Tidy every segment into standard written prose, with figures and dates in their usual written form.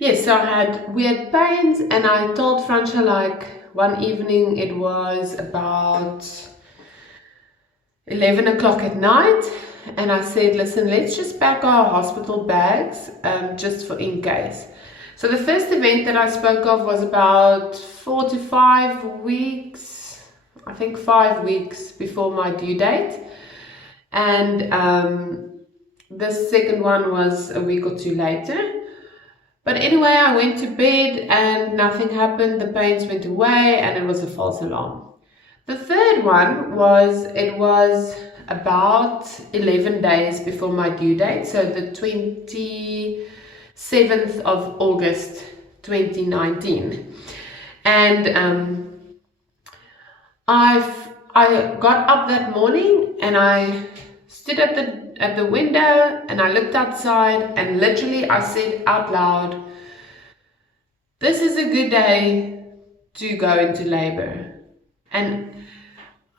Yes, so I had weird pains, and I told Francia like one evening, it was about 11 o'clock at night, and I said, listen, let's just pack our hospital bags just for in case. So the first event that I spoke of was about 4 to 5 weeks, I think 5 weeks before my due date. And the second one was a week or two later. But anyway, I went to bed and nothing happened. The pains went away and it was a false alarm. The third one was, it was about 11 days before my due date, so the 27th of August 2019. And I got up that morning and I stood at the window and I looked outside and literally I said out loud, this is a good day to go into labor. And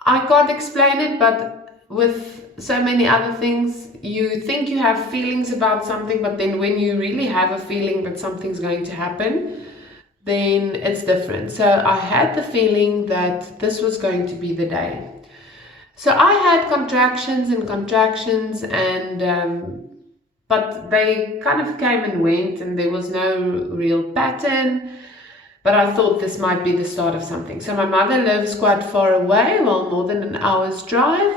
I can't explain it, but with so many other things, you think you have feelings about something, but then when you really have a feeling that something's going to happen, then it's different. So I had the feeling that this was going to be the day. So I had contractions and but they kind of came and went and there was no real pattern. But I thought this might be the start of something. So my mother lives quite far away, well, more than an hour's drive.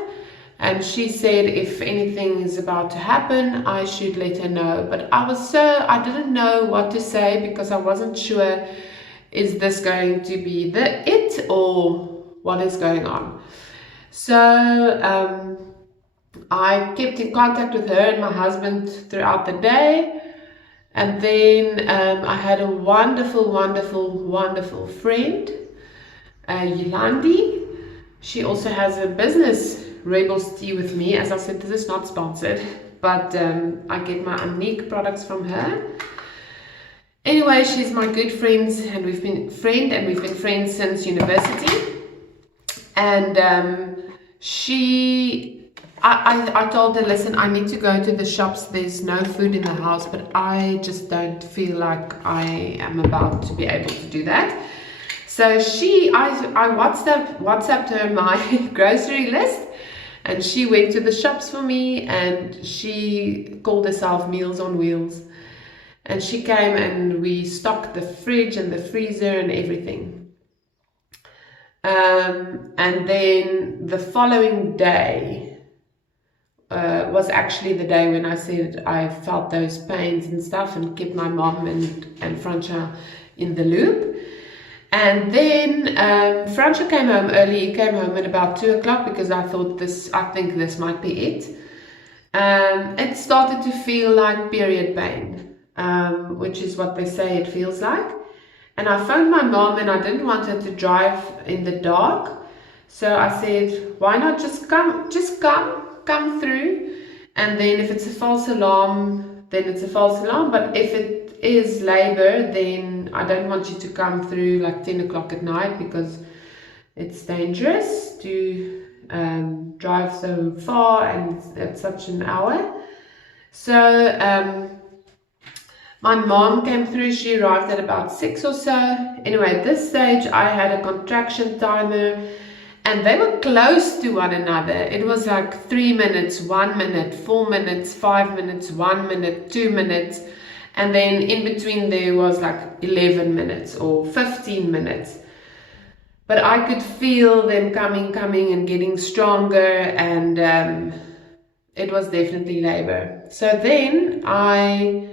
And she said if anything is about to happen, I should let her know. But I didn't know what to say because I wasn't sure, is this going to be it or what is going on? So I kept in contact with her and my husband throughout the day. And then I had a wonderful friend, Yolandi. She also has a business, Rebels Tea, with me. As I said, this is not sponsored, but I get my unique products from her. Anyway, she's my good friend, and we've been friends since university. And I told her, listen, I need to go to the shops. There's no food in the house, but I just don't feel like I am about to be able to do that. So I WhatsApped her my grocery list, and she went to the shops for me, and she called herself Meals on Wheels. And she came and we stocked the fridge and the freezer and everything. And then the following day, was actually the day when I said I felt those pains and stuff and kept my mom and Francia in the loop. And then Francia came home early. He came home at about 2 o'clock because I think this might be it. It started to feel like period pain, which is what they say it feels like. And I phoned my mom and I didn't want her to drive in the dark. So I said, why not just come through, and then if it's a false alarm, then it's a false alarm. But if it is labor, then I don't want you to come through like 10 o'clock at night because it's dangerous to drive so far and at such an hour. So my mom came through. She arrived at about 6 or so. Anyway, at this stage I had a contraction timer, and they were close to one another. It was like 3 minutes, 1 minute, 4 minutes, 5 minutes, 1 minute, 2 minutes. And then in between there was like 11 minutes or 15 minutes. But I could feel them coming and getting stronger, and it was definitely labor. So then I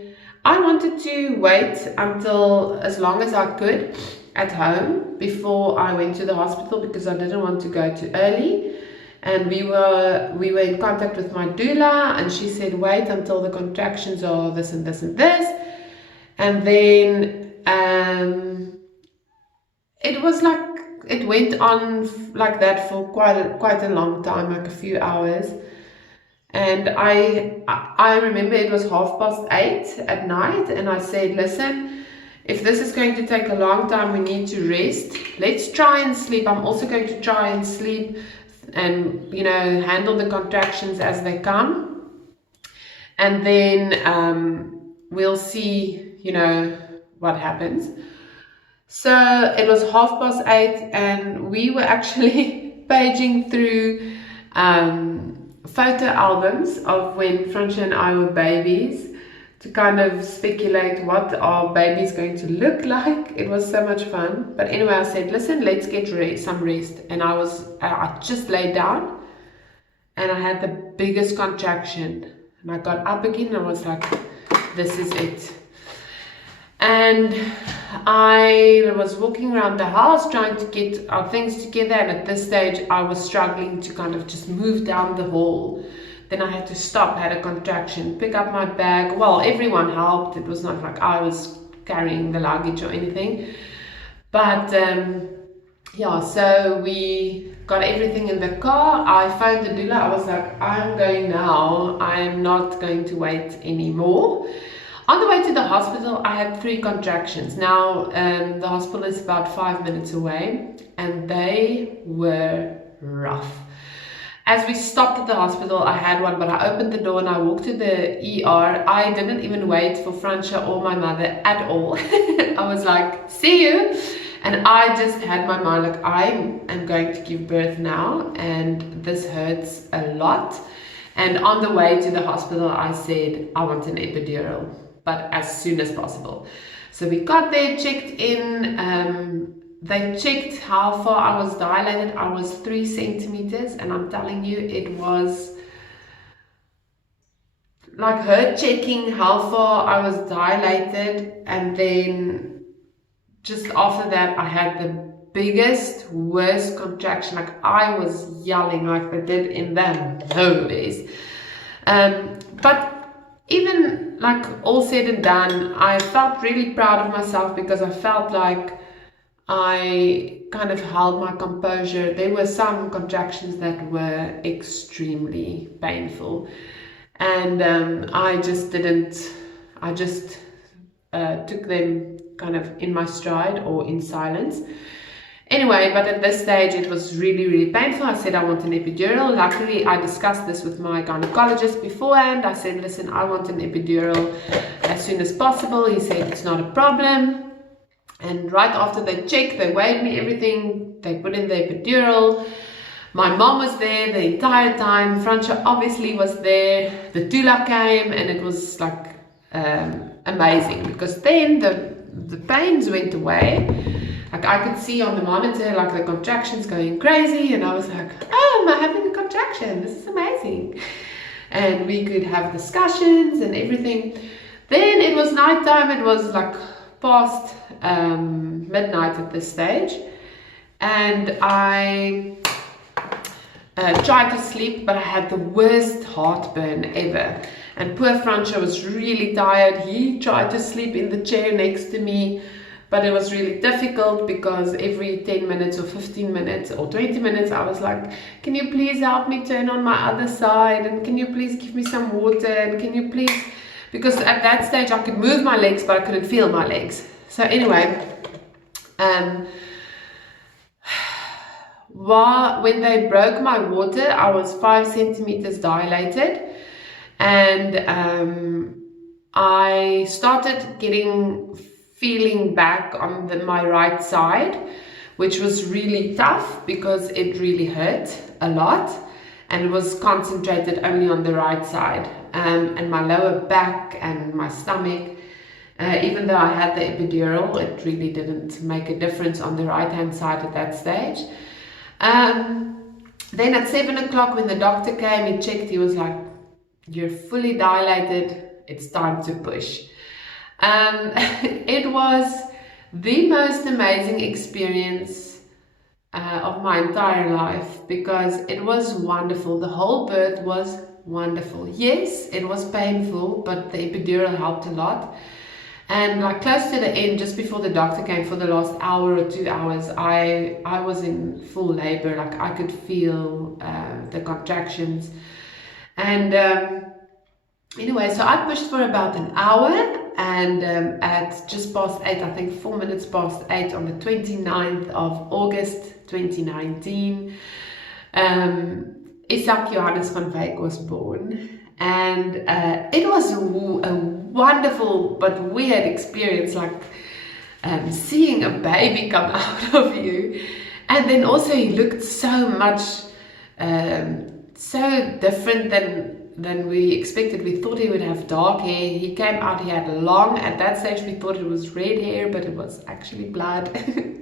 wanted to wait until as long as I could at home before I went to the hospital because I didn't want to go too early. And we were in contact with my doula, and she said wait until the contractions are this and this and this. And then it was like it went on like that for quite a long time, like a few hours. And I remember it was 8:30 at night, and I said, listen, if this is going to take a long time, we need to rest. Let's try and sleep. I'm also going to try and sleep and, handle the contractions as they come. And then we'll see, what happens. So it was 8:30, and we were actually paging through photo albums of when Francia and I were babies to kind of speculate what our baby's going to look like. It was so much fun. But anyway, I said, listen, let's get some rest. And I just laid down, and I had the biggest contraction. And I got up again, and I was like, this is it. And I was walking around the house trying to get our things together, and at this stage I was struggling to kind of just move down the hall. Then I had to stop, had a contraction, pick up my bag. Well, everyone helped. It was not like I was carrying the luggage or anything. But yeah, so we got everything in the car. I phoned the doula. I was like, I'm going now. I am not going to wait anymore. On the way to the hospital, I had 3 contractions. Now, the hospital is about 5 minutes away, and they were rough. As we stopped at the hospital, I had one, but I opened the door and I walked to the ER. I didn't even wait for Francia or my mother at all. I was like, see you. And I just had my mind like, I am going to give birth now, and this hurts a lot. And on the way to the hospital, I said, I want an epidural, but as soon as possible. So we got there, checked in. They checked how far I was dilated. I was 3 centimeters, and I'm telling you, it was like her checking how far I was dilated, and then just after that I had the biggest, worst contraction. Like I was yelling like they did in the movies. But even like all said and done, I felt really proud of myself because I felt like I kind of held my composure. There were some contractions that were extremely painful, and I just took them kind of in my stride or in silence. Anyway, but at this stage it was really, really painful. I said I want an epidural. Luckily, I discussed this with my gynecologist beforehand. I said, listen, I want an epidural as soon as possible. He said it's not a problem. And right after they checked, they weighed me, everything, they put in the epidural. My mom was there the entire time. Francia obviously was there. The doula came, and it was like amazing, because then the pains went away. Like I could see on the monitor like the contractions going crazy, and I was like, oh, am I having a contraction? This is amazing. And we could have discussions and everything. Then it was nighttime. It was like past midnight at this stage, and I tried to sleep, but I had the worst heartburn ever. And poor Francia was really tired. He tried to sleep in the chair next to me, but it was really difficult because every 10 minutes or 15 minutes or 20 minutes I was like, can you please help me turn on my other side, and can you please give me some water, and can you please, because at that stage I could move my legs but I couldn't feel my legs. So anyway, when they broke my water, I was 5 centimeters dilated, and I started feeling back on my right side, which was really tough because it really hurt a lot, and it was concentrated only on the right side, and my lower back and my stomach. Even though I had the epidural, it really didn't make a difference on the right hand side at that stage. Then at 7 o'clock when the doctor came, he checked, he was like, you're fully dilated, it's time to push. It was the most amazing experience of my entire life, because it was wonderful. The whole birth was wonderful. Yes, it was painful, but the epidural helped a lot. And like close to the end, just before the doctor came, for the last hour or 2 hours, I was in full labor. Like I could feel the contractions. And anyway, so I pushed for about an hour, and at just past 8, I think 4 minutes past 8 on the 29th of August 2019, Isaac Johannes van Wyk was born. And it was a wonderful but weird experience, like seeing a baby come out of you. And then also he looked so much so different than we expected. We thought he would have dark hair. He came out, he had long, at that stage we thought it was red hair, but it was actually blood.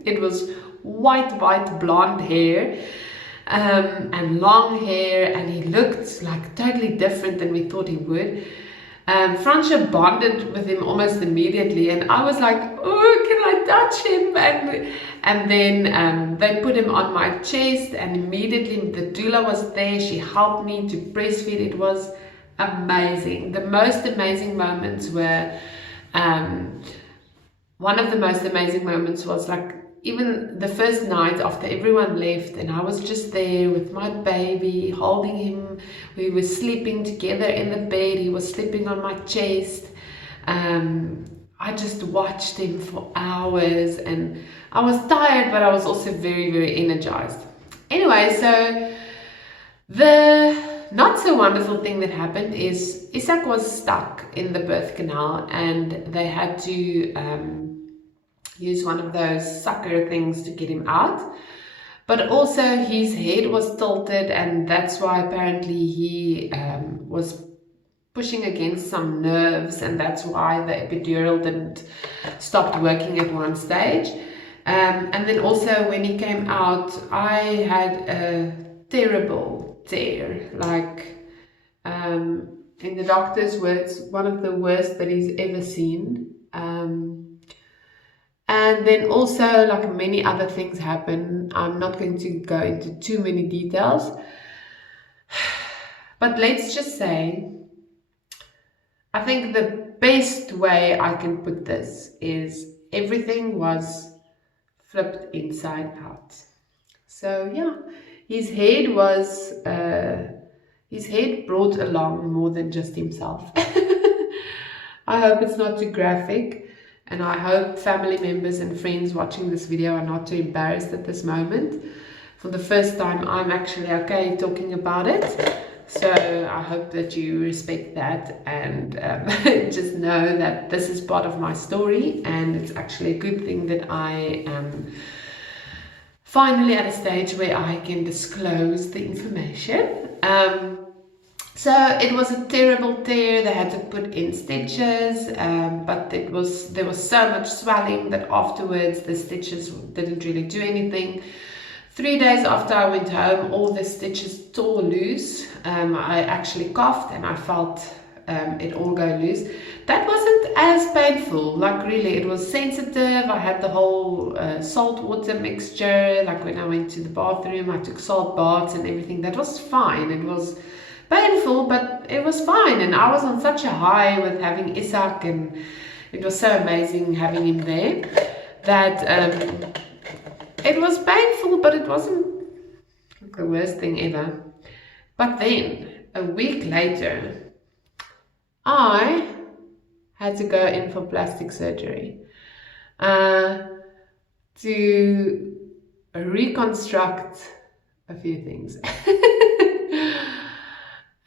It was white blonde hair, and long hair, and he looked like totally different than we thought he would. Francia bonded with him almost immediately, and I was like, oh, can I touch him? And then they put him on my chest, and immediately the doula was there. She helped me to breastfeed. It was amazing. The most amazing moments were, one of the most amazing moments was like, even the first night after everyone left and I was just there with my baby, holding him. We were sleeping together in the bed. He was sleeping on my chest. I just watched him for hours, and I was tired, but I was also very, very energized. Anyway, so the not so wonderful thing that happened is Isaac was stuck in the birth canal, and they had to use one of those sucker things to get him out. But also his head was tilted, and that's why apparently he was pushing against some nerves, and that's why the epidural didn't stop working at one stage. And then also when he came out, I had a terrible tear, like in the doctor's words, one of the worst that he's ever seen. And then also, like, many other things happen. I'm not going to go into too many details, but let's just say, I think the best way I can put this is everything was flipped inside out. So yeah, his head brought along more than just himself. I hope it's not too graphic. And I hope family members and friends watching this video are not too embarrassed at this moment. For the first time, I'm actually okay talking about it. So I hope that you respect that, and just know that this is part of my story, and it's actually a good thing that I am finally at a stage where I can disclose the information. So it was a terrible tear. They had to put in stitches, but there was so much swelling that afterwards the stitches didn't really do anything. 3 days after I went home, all the stitches tore loose. I actually coughed and I felt it all go loose. That wasn't as painful, like really, it was sensitive. I had the whole salt water mixture, like when I went to the bathroom, I took salt baths and everything. That was fine. It was painful, but it was fine, and I was on such a high with having Isaac, and it was so amazing having him there that it was painful, but it wasn't the worst thing ever. But then a week later, I had to go in for plastic surgery to reconstruct a few things.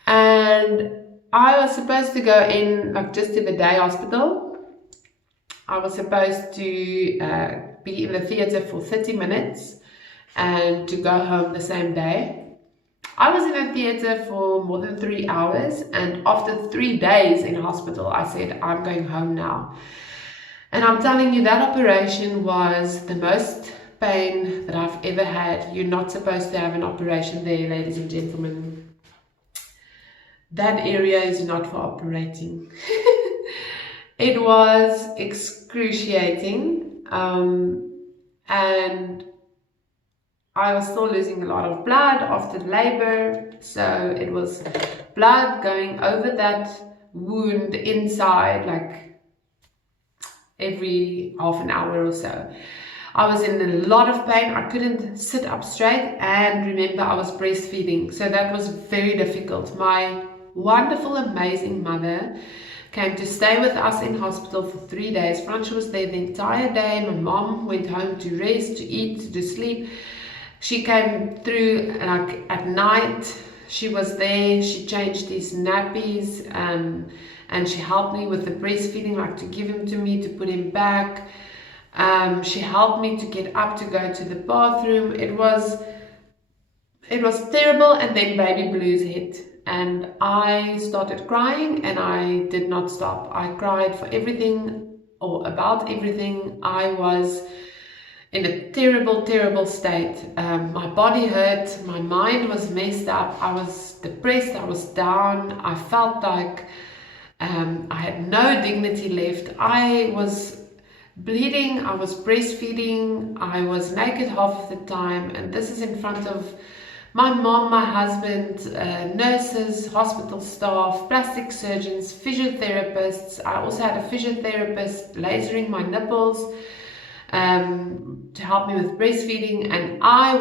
And I was supposed to go in like just to the day hospital. I was supposed to be in the theatre for 30 minutes and to go home the same day. I was in a theatre for more than 3 hours, and after 3 days in hospital, I said, I'm going home now. And I'm telling you, that operation was the most pain that I've ever had. You're not supposed to have an operation there, ladies and gentlemen. That area is not for operating. It was excruciating, and I was still losing a lot of blood after labor, so it was blood going over that wound inside like every half an hour or so. I was in a lot of pain. I couldn't sit up straight, and remember, I was breastfeeding, so that was very difficult. My wonderful, amazing mother came to stay with us in hospital for 3 days. Francia was there the entire day. My mom went home to rest, to eat, to sleep. She came through like at night. She was there. She changed his nappies, and and she helped me with the breastfeeding, like to give him to me, to put him back. She helped me to get up to go to the bathroom. It was terrible, and then baby blues hit. And I started crying, and I did not stop. I cried for everything, or about everything. I was in a terrible, terrible state. My body hurt, my mind was messed up, I was depressed, I was down, I felt like I had no dignity left. I was bleeding, I was breastfeeding, I was naked half of the time, and this is in front of my mom, my husband, nurses, hospital staff, plastic surgeons, physiotherapists. I also had a physiotherapist lasering my nipples to help me with breastfeeding, and I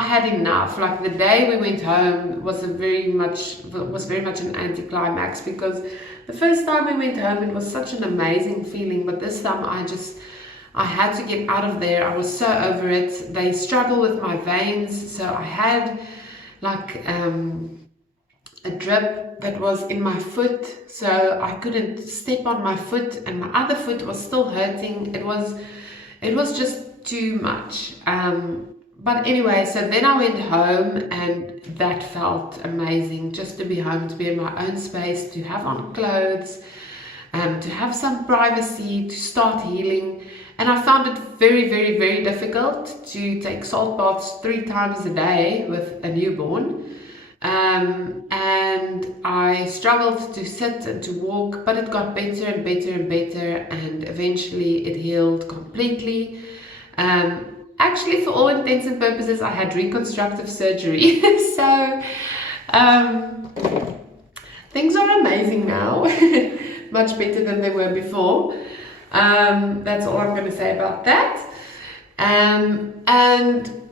had enough. Like, the day we went home was very much an anticlimax, because the first time we went home it was such an amazing feeling, but this time I had to get out of there. I was so over it. They struggle with my veins, so I had like a drip that was in my foot, so I couldn't step on my foot, and my other foot was still hurting. It was just too much. But anyway, so then I went home, and that felt amazing, just to be home, to be in my own space, to have on clothes, to have some privacy, to start healing. And I found it very, very, very difficult to take salt baths 3 times a day with a newborn. And I struggled to sit and to walk, but it got better and better and better, and eventually it healed completely. Actually, for all intents and purposes, I had reconstructive surgery. So things are amazing now, much better than they were before. That's all I'm going to say about that. And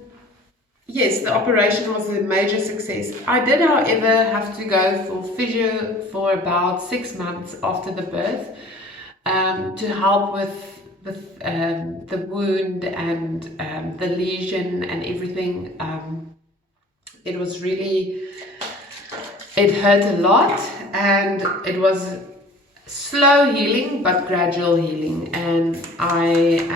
yes, the operation was a major success. I did, however, have to go for physio for about 6 months after the birth, to help with the wound and the lesion and everything. It hurt a lot, and it was slow healing but gradual healing, and I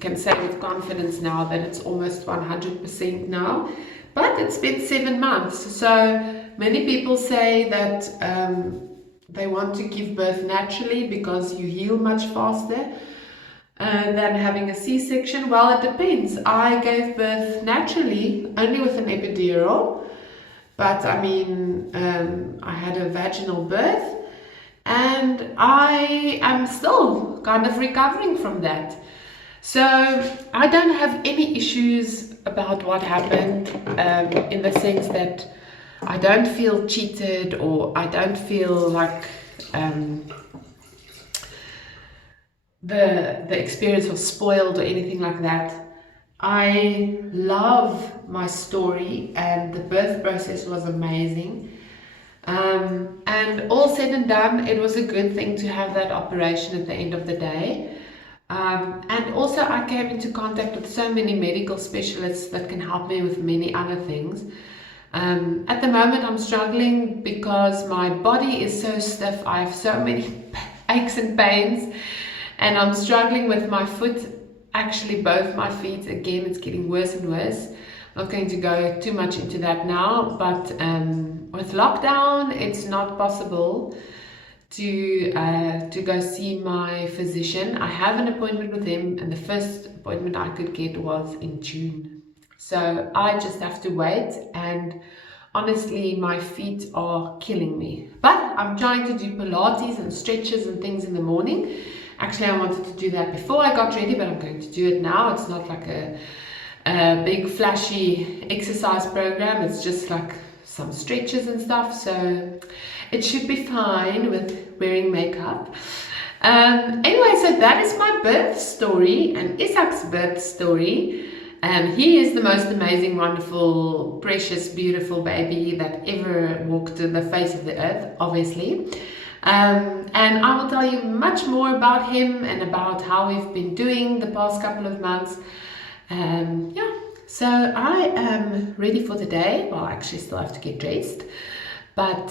can say with confidence now that it's almost 100% now, but it's been 7 months. So many people say that they want to give birth naturally because you heal much faster than having a C-section. Well, it depends. I gave birth naturally, only with an epidural, but I mean, I had a vaginal birth, and I am still kind of recovering from that. So I don't have any issues about what happened, in the sense that I don't feel cheated, or I don't feel like the experience was spoiled or anything like that. I love my story, and the birth process was amazing. And all said and done, it was a good thing to have that operation at the end of the day. And also I came into contact with so many medical specialists that can help me with many other things. At the moment I'm struggling because my body is so stiff. I have so many aches and pains, and I'm struggling with my foot, actually both my feet. Again, it's getting worse and worse. Not going to go too much into that now, but with lockdown it's not possible to go see my physician. I have an appointment with him, and the first appointment I could get was in June. So I just have to wait, and honestly my feet are killing me. But I'm trying to do Pilates and stretches and things in the morning. Actually, I wanted to do that before I got ready, but I'm going to do it now. It's not like a big flashy exercise program. It's just like some stretches and stuff, so it should be fine with wearing makeup. Anyway, so that is my birth story and Isaac's birth story. He is the most amazing, wonderful, precious, beautiful baby that ever walked the face of the earth, obviously. And I will tell you much more about him and about how we've been doing the past couple of months. Yeah, so I am ready for the day. Well, I actually still have to get dressed. But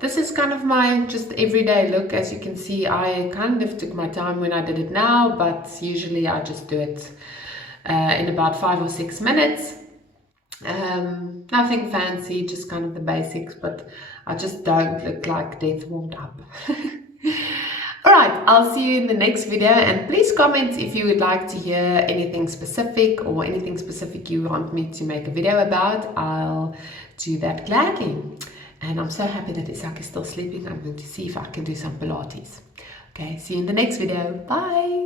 this is kind of my just everyday look. As you can see, I kind of took my time when I did it now, but usually I just do it in about 5 or 6 minutes. Nothing fancy, just kind of the basics, but I just don't look like death warmed up. Alright, I'll see you in the next video, and please comment if you would like to hear anything specific or anything specific you want me to make a video about. I'll do that gladly. And I'm so happy that Isak is still sleeping. I'm going to see if I can do some Pilates. Okay, see you in the next video. Bye!